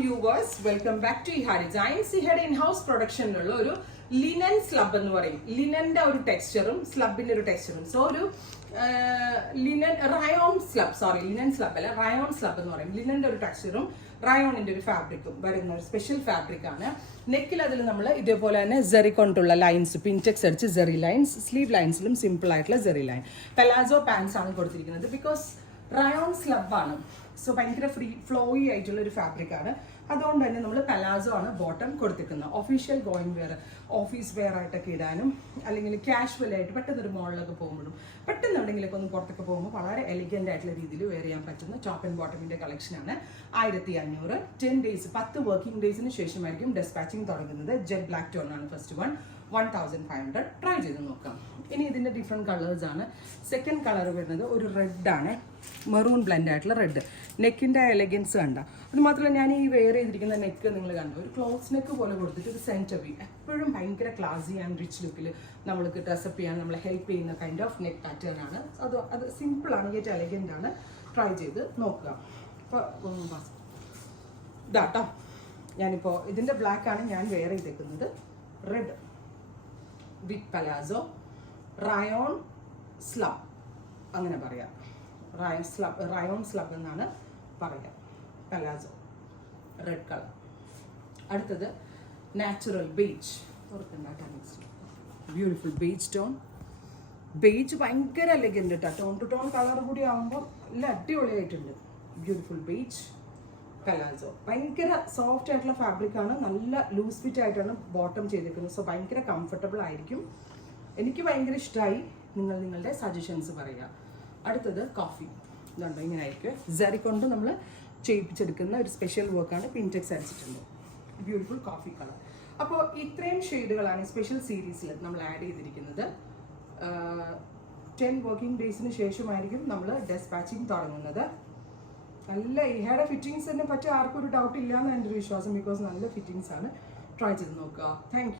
Viewers, welcome back to Iha designs. ഇഹയുടെ inhouse പ്രൊഡക്ഷനിലുള്ള ഒരു ലിനൻ സ്ലബ് എന്ന് പറയും. ലിനന്റെ ഒരു ടെക്സ്ചറും സ്ലബിന്റെ ഒരു ടെക്സ്ചറും. സോ ഒരു linen rayon slub, linen slub അല്ല, റയോൺ സ്ലബ് എന്ന് പറയും. ലിനന്റെ ഒരു ടെക്സ്ചറും റയോണിന്റെ ഒരു ഫാബ്രിക്കും വരുന്ന ഒരു സ്പെഷ്യൽ ഫാബ്രിക് ആണ്. നെക്കിൽ അതിൽ നമ്മൾ ഇതേപോലെ തന്നെ ജെറി കൊണ്ടുള്ള ലൈൻസ്, പിൻടെക്സ് അടിച്ച് ജെറി ലൈൻസ്, സ്ലീവ് ലൈൻസിലും സിമ്പിൾ ആയിട്ടുള്ള ജെറി ലൈൻ. പെലാസോ പാൻസ് ആണ് കൊടുത്തിരിക്കുന്നത്. ബിക്കോസ് റയോൺ സ്ലബ് ആണ്, സോ ഭയങ്കര ഫ്ലോയി ആയിട്ടുള്ള ഒരു ഫാബ്രിക് ആണ്. അതുകൊണ്ട് തന്നെ നമ്മൾ പെലാസോ ആണ് ബോട്ടം കൊടുത്തിരിക്കുന്നത്. Official going wear, office wear ആയിട്ടൊക്കെ ഇടാനും, അല്ലെങ്കിൽ കാഷ്വൽ ആയിട്ട് പെട്ടെന്ന് ഒരു മോളിലൊക്കെ പോകുമ്പോഴും, പെട്ടെന്ന് എവിടെയെങ്കിലൊക്കെ ഒന്ന് പുറത്തൊക്കെ പോകുമ്പോൾ വളരെ എലിഗൻ്റ് ആയിട്ടുള്ള രീതിയിൽ വെയർ ചെയ്യാൻ പറ്റുന്ന ടോപ്പ് ആൻഡ് ബോട്ടമിന്റെ കളക്ഷനാണ്. 1500 10 ഡേയ്സ്, 10 വർക്കിംഗ് ഡേയ്സിന് ശേഷമായിരിക്കും ഡെസ്പാച്ചിങ് തുടങ്ങുന്നത്. ജെറ്റ് ബ്ലാക്ക് ടോൺ ആണ് ഫസ്റ്റ് വൺ, 1500. ട്രൈ ചെയ്ത് നോക്കാം. ഇനി ഇതിന്റെ ഡിഫറെന്റ് കളേഴ്സ് ആണ്. സെക്കൻഡ് കളർ വരുന്നത് ഒരു റെഡ് ആണ്, മെറൂൺ ബ്ലെൻഡ് ആയിട്ടുള്ള റെഡ്. നെക്കിന്റെ എലഗൻസ് കണ്ട. അത് മാത്രമല്ല, ഞാൻ ഈ വെയർ ചെയ്തിരിക്കുന്ന നെക്ക് നിങ്ങൾ കണ്ടു, ഒരു ക്ലോസ് നെക്ക് പോലെ കൊടുത്തിട്ട് ഒരു സെന്റർ വി. എപ്പോഴും ഭയങ്കര ക്ലാസി ആൻഡ് റിച്ച് ലുക്കിൽ നമ്മൾക്ക് ഡ്രസ്സപ്പ് ചെയ്യാൻ നമ്മളെ ഹെൽപ്പ് ചെയ്യുന്ന കൈൻഡ് ഓഫ് നെക്ക് പാറ്റേൺ ആണ്. അത് സിമ്പിൾ ആണ്, ഏറ്റവും എലഗൻ്റ് ആണ്. ട്രൈ ചെയ്ത് നോക്കുക. ഇപ്പോൾ ഇതാട്ടോ, ഞാനിപ്പോൾ ഇതിന്റെ ബ്ലാക്ക് ആണ് ഞാൻ വെയർ ചെയ്തേക്കുന്നത്. Red with palazzo, rayon slub അങ്ങനെ പറയാം. റയോൺ സ്ലബ് എന്നാണ് പറയാം. Palazzo red colour. അടുത്തത് natural beige. Beautiful beige tone. Beige ഭയങ്കര എലഗന്റ് കേട്ടോ. ടോൺ ടു ടോൺ കളർ കൂടി ആകുമ്പോൾ നല്ല അടിപൊളിയായിട്ടുണ്ട്. Beautiful beige palazzo. ഭയങ്കര സോഫ്റ്റ് ആയിട്ടുള്ള ഫാബ്രിക് ആണ്. നല്ല ലൂസ് ഫിറ്റ് ആയിട്ടാണ് ബോട്ടം ചെയ്തിരിക്കുന്നത്. സോ ഭയങ്കര കംഫർട്ടബിൾ ആയിരിക്കും. എനിക്ക് ഭയങ്കര ഇഷ്ടമായി. നിങ്ങൾ നിങ്ങളുടെ സജഷൻസ് പറയുക. അടുത്തത് കോഫി. ഇതുണ്ടോ, ഇങ്ങനെ ആയിരിക്കും. ജെറി കൊണ്ട് നമ്മൾ ചെയ്യിപ്പിച്ചെടുക്കുന്ന ഒരു സ്പെഷ്യൽ വർക്കാണ്. പിൻടെക്സ് അടിച്ചിട്ടുണ്ട്. Beautiful coffee colour. അപ്പോൾ ഇത്രയും ഷെയ്ഡുകളാണ് സ്പെഷ്യൽ സീരീസിൽ നമ്മൾ ആഡ് ചെയ്തിരിക്കുന്നത്. 10 വർക്കിംഗ് ഡേയ്സിന് ശേഷമായിരിക്കും നമ്മൾ ഡെസ്പാച്ചിങ് തുടങ്ങുന്നത്. നല്ല ഇഹയുടെ ഫിറ്റിങ്സിനെ പറ്റി ആർക്കും ഒരു ഡൗട്ട് ഇല്ല എന്ന് എൻ്റെ ഒരു വിശ്വാസം. ബിക്കോസ് നല്ല ഫിറ്റിങ്സ് ആണ്. ട്രൈ ചെയ്ത് നോക്കുക. Thank you.